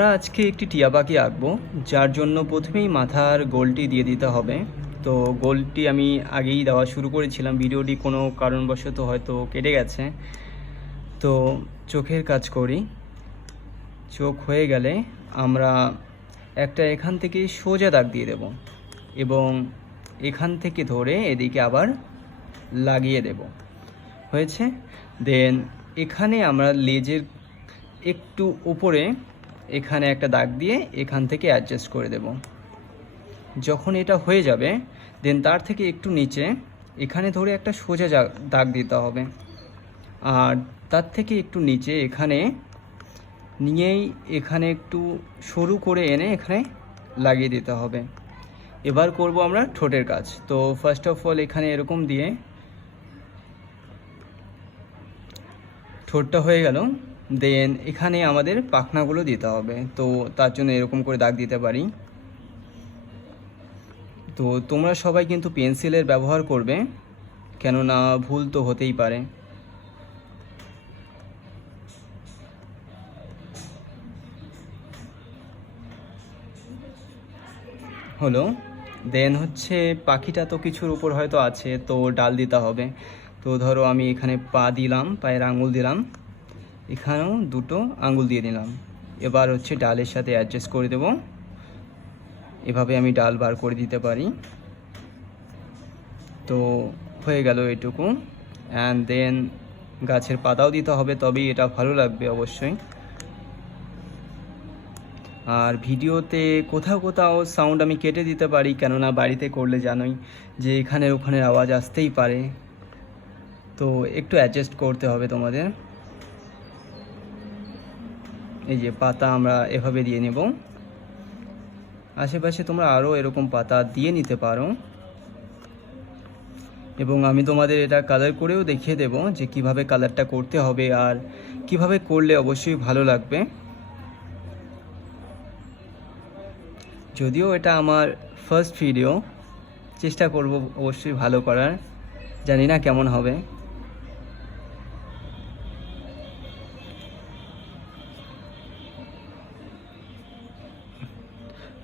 আমরা আজকে একটি টিয়া পাখি আঁকবো, যার জন্য প্রথমেই মাথার গোলটি দিয়ে দিতে হবে। তো গোলটি আমি আগেই দেওয়া শুরু করেছিলাম, ভিডিওটি কোনো কারণবশত হয়তো কেটে গেছে। তো চোখের কাজ করি। চোখ হয়ে গেলে আমরা একটা এখান থেকে সোজা দাগ দিয়ে দেব এবং এখান থেকে ধরে এদিকে আবার লাগিয়ে দেব। হয়েছে। দেন এখানে আমরা লেজের একটু উপরে এখানে একটা দাগ দিয়ে এখান থেকে অ্যাডজাস্ট করে দেব। যখন এটা হয়ে যাবে দেন তার থেকে একটু নিচে এখানে ধরে একটা সোজা দাগ দিতে হবে, আর তার থেকে একটু নিচে এখানে নিয়েই এখানে একটু সরু করে এনে এখানে লাগিয়ে দিতে হবে। এবার করব আমরা ঠোঁটের কাজ। তো ফার্স্ট অফ অল এখানে এরকম দিয়ে ঠোঁটটা হয়ে গেল। দেন এখানে আমাদের পাখনাগুলো দিতে হবে, তো তার জন্য এরকম করে দাগ দিতে পারি। তো তোমরা সবাই কিন্তু পেন্সিলের ব্যবহার করবে, কেননা ভুল তো হতেই পারে। হলো। দেন হচ্ছে পাখিটা তো কিছুর উপর হয়তো আছে, তো ডাল দিতে হবে। তো ধরো আমি এখানে পা দিলাম, পায়ের আঙুল দিলাম, এখানেও দুটো আঙুল দিয়ে দিলাম। এবার হচ্ছে ডালের সাথে অ্যাডজাস্ট করে দেব। এভাবে আমি ডাল বার করে দিতে পারি। তো হয়ে গেল এটুকু। অ্যান্ড দেন গাছের পাতাও দিতে হবে, তবেই এটা ভালো লাগবে অবশ্যই। আর ভিডিওতে কোথাও কোথাও সাউন্ড আমি কেটে দিতে পারি, কেননা বাড়িতে করলে জানোই যে এখানের ওখানের আওয়াজ আসতেই পারে। তো একটু অ্যাডজাস্ট করতে হবে তোমাদের। এই যে পাতা আমরা এভাবে দিয়ে নেব। আশেপাশে তোমরা আরও এরকম পাতা দিয়ে নিতে পারো, এবং আমি তোমাদের এটা কালার করেও দেখিয়ে দেব যে কিভাবে কালারটা করতে হবে আর কিভাবে করলে অবশ্যই ভালো লাগবে। যদিও এটা আমার ফার্স্ট ভিডিও, চেষ্টা করব অবশ্যই ভালো করার, জানি না কেমন হবে।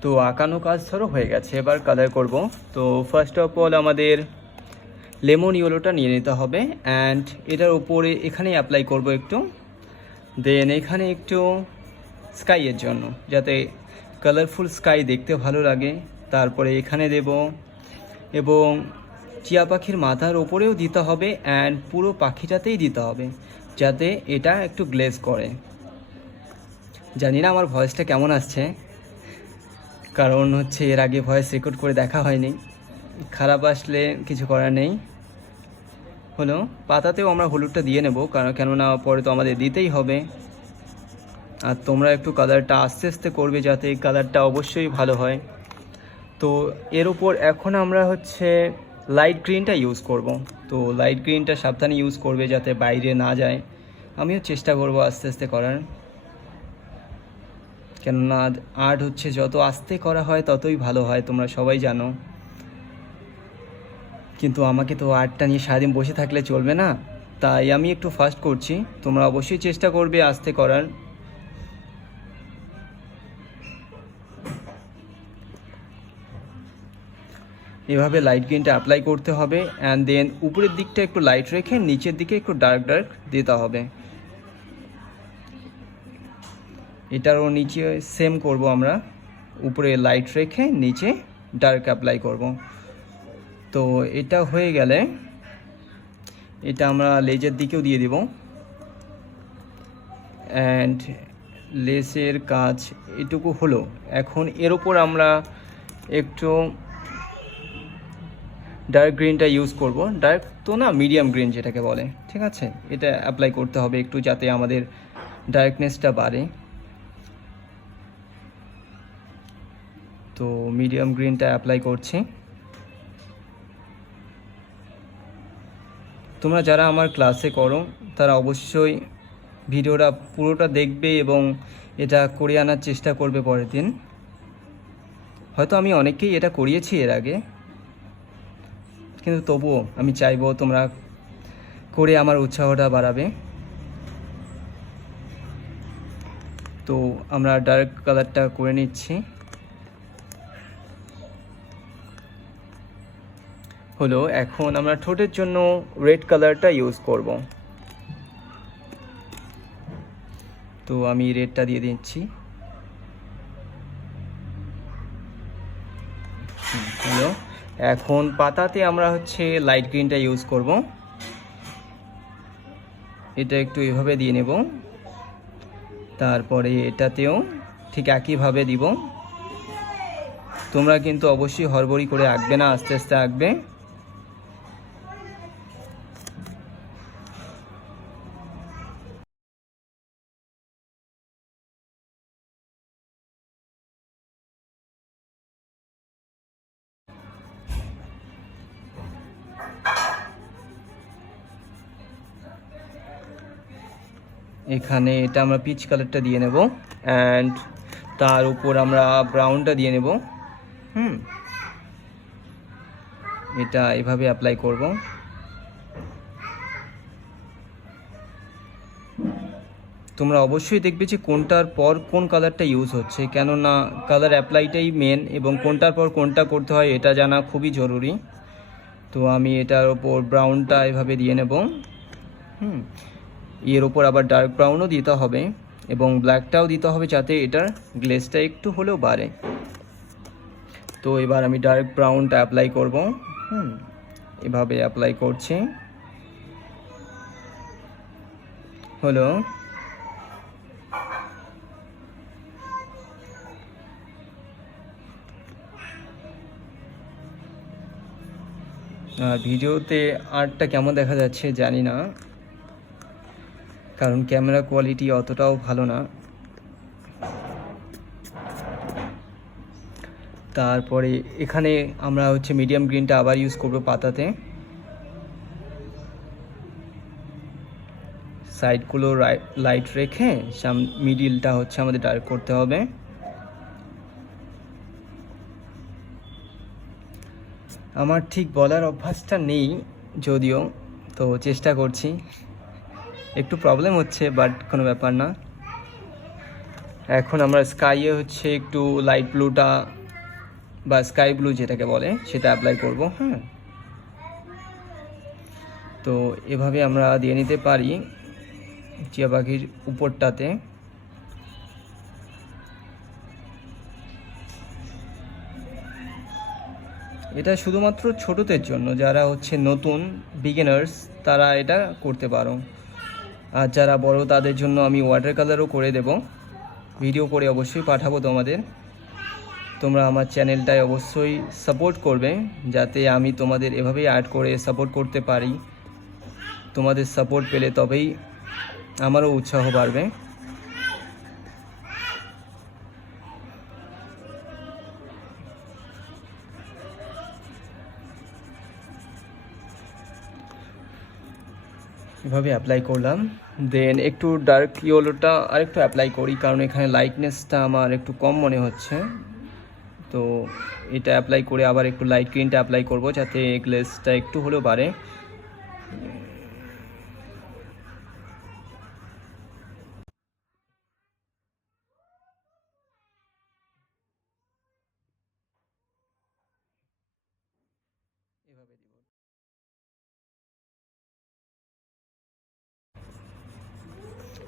তো আঁকানো কাজ ধরো হয়ে গেছে, এবার কালার করব। তো ফার্স্ট অফ অল আমাদের লেমন ইয়েলোটা নিয়ে নিতে হবে, অ্যান্ড এটার উপরে এখানে অ্যাপ্লাই করব একটু। দেন এখানে একটু স্কাইয়ের জন্য, যাতে কালারফুল স্কাই দেখতে ভালো লাগে, তারপরে এখানে দেব। এবং টিয়া পাখির মাথার ওপরেও দিতে হবে, অ্যান্ড পুরো পাখিটাতেই দিতে হবে, যাতে এটা একটু গ্লেজ করে। জানি না আমার ভয়েসটা কেমন আসছে, কারণ হচ্ছে এর আগে ভয়েস রেকর্ড করে দেখা হয়নি। খারাপ আসলে কিছু করার নেই। হলো। পাতাতেও আমরা হলুদটা দিয়ে নেব, কেননা পরে তো আমাদের দিতেই হবে। আর তোমরা একটু কালারটা আস্তে আস্তে করবে, যাতে কালারটা অবশ্যই ভালো হয়। তো এর উপর এখন আমরা হচ্ছে লাইট গ্রিনটা ইউজ করব। তো লাইট গ্রিনটা সাবধানে ইউজ করবে, যাতে বাইরে না যায়। আমিও চেষ্টা করব আস্তে আস্তে করার, কেননা আর্ট হচ্ছে যত আস্তে করা হয় ততই ভালো হয়, তোমরা সবাই জানো। কিন্তু আমাকে তো আর্টটা নিয়ে সারাদিন বসে থাকলে চলবে না, তাই আমি একটু ফাস্ট করছি। তোমরা অবশ্যই চেষ্টা করবে আস্তে করার। এভাবে লাইট গ্রিনটা অ্যাপ্লাই করতে হবে, অ্যান্ড দেন উপরের দিকটা একটু লাইট রেখে নিচের দিকে একটু ডার্ক ডার্ক দিতে হবে। এটারও নিচে সেম করব আমরা, উপরে লাইট রেখে নিচে ডার্ক অ্যাপ্লাই করব। তো এটা হয়ে গেলে এটা আমরা লেজের দিকেও দিয়ে দিব, অ্যান্ড লেসের কাজ এটুকু হলো। এখন এর উপর আমরা একটু ডার্ক গ্রিনটা ইউজ করব, ডার্ক তো না, মিডিয়াম গ্রিন যেটাকে বলে, ঠিক আছে। এটা অ্যাপ্লাই করতে হবে একটু, যাতে আমাদের ডার্কনেসটা বাড়ে। তো মিডিয়াম গ্রিনটা অ্যাপ্লাই করছি। তোমরা যারা আমার ক্লাসে করো তারা অবশ্যই ভিডিওটা পুরোটা দেখবে এবং এটা করে আনার চেষ্টা করবে পরের দিন। হয়তো আমি অনেককেই এটা করিয়েছি এর আগে, কিন্তু তবুও আমি চাইবো তোমরা করে আমার উৎসাহটা বাড়াবে। তো আমরা ডার্ক কালারটা করে নিচ্ছি। হলো, এখন আমরা ঠোঁটের জন্য রেড কালারটা ইউজ করব। তো আমি রেডটা দিয়ে দিচ্ছি। হলো, এখন পাতাতে আমরা হচ্ছে লাইট গ্রিনটা ইউজ করব। এটা একটু এভাবে দিয়ে নেব, তারপরে এটাতেও ঠিক একইভাবে দিব। তোমরা কিন্তু অবশ্যই হড়বড়ি করে আঁকবে না, আস্তে আস্তে আঁকবে। এখানে এটা আমরা পিচ কালারটা দিয়ে নেব, অ্যান্ড তার উপর আমরা ব্রাউনটা দিয়ে নেব। এটা এভাবে অ্যাপ্লাই করব। তোমরা অবশ্যই দেখবে যে কোনটার পর কোন কালারটা ইউজ হচ্ছে, কেননা কালার অ্যাপ্লাইটাই মেন, এবং কোনটার পর কোনটা করতে হয় এটা জানা খুবই জরুরি। তো আমি এটার ওপর ব্রাউনটা এভাবে দিয়ে নেব। এর ওপর আবার ডার্ক ব্রাউনও দিতে হবে এবং ব্ল্যাকটাও দিতে হবে, যাতে এটার গ্লেজটা একটু হলেও বাড়ে। তো এবার আমি ডার্ক ব্রাউনটা অ্যাপ্লাই করব। এভাবে অ্যাপ্লাই করছি। হলো, ভিডিওতে আর্টটা কেমন দেখা যাচ্ছে জানি না, কারণ ক্যামেরা কোয়ালিটি অতটাও ভালো না। তারপরে এখানে আমরা হচ্ছে মিডিয়াম গ্রিনটা আবার ইউজ করব পাতাতে। সাইডগুলো লাইট রেখে মিডিলটা হচ্ছে আমাদের ডার্ক করতে হবে। আমার ঠিক বলার অভ্যাসটা নেই যদিও, তো চেষ্টা করছি। একটু প্রবলেম হচ্ছে, বাট কোনো ব্যাপার না। এখন আমরা স্কাইয়ে হচ্ছে একটু লাইট ব্লুটা বা স্কাই ব্লু যেটাকে বলে সেটা অ্যাপ্লাই করব। তো এভাবে আমরা দিয়ে নিতে পারি টিয়া পাখির উপরটাতে। এটা শুধুমাত্র ছোটদের জন্য, যারা হচ্ছে নতুন বিগিনার্স তারা এটা করতে পারো। আর যারা বড় তাদের জন্য আমি ওয়াটার কালারও করে দেব, ভিডিও করে অবশ্যই পাঠাবো তোমাদের। তোমরা আমার চ্যানেলটায় অবশ্যই সাপোর্ট করবে, যাতে আমি তোমাদের এভাবেই আর্ট করে সাপোর্ট করতে পারি। তোমাদের সাপোর্ট পেলে তবেই আমারও উৎসাহ বাড়বে। এভাবে অ্যাপ্লাই করলাম। দেন একটু ডার্ক ইয়েলোটা আরেকটু অ্যাপ্লাই করি, কারণ এখানে লাইটনেসটা আমার একটু কম মনে হচ্ছে। তো এটা অ্যাপ্লাই করে আবার একটু লাইট গ্রিনটা অ্যাপ্লাই করব, যাতে গ্লেজটা একটু হলেও বাড়ে।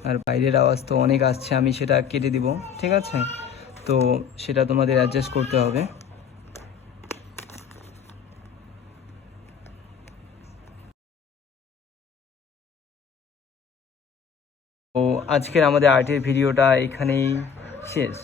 আর বাইরের আওয়াজ তো অনেক আসছে, আমি সেটা কেটে দিব, ঠিক আছে? তো সেটা তোমাদের অ্যাডজাস্ট করতে হবে। তো আজকের আমাদের আর্টের ভিডিওটা এখানেই শেষ।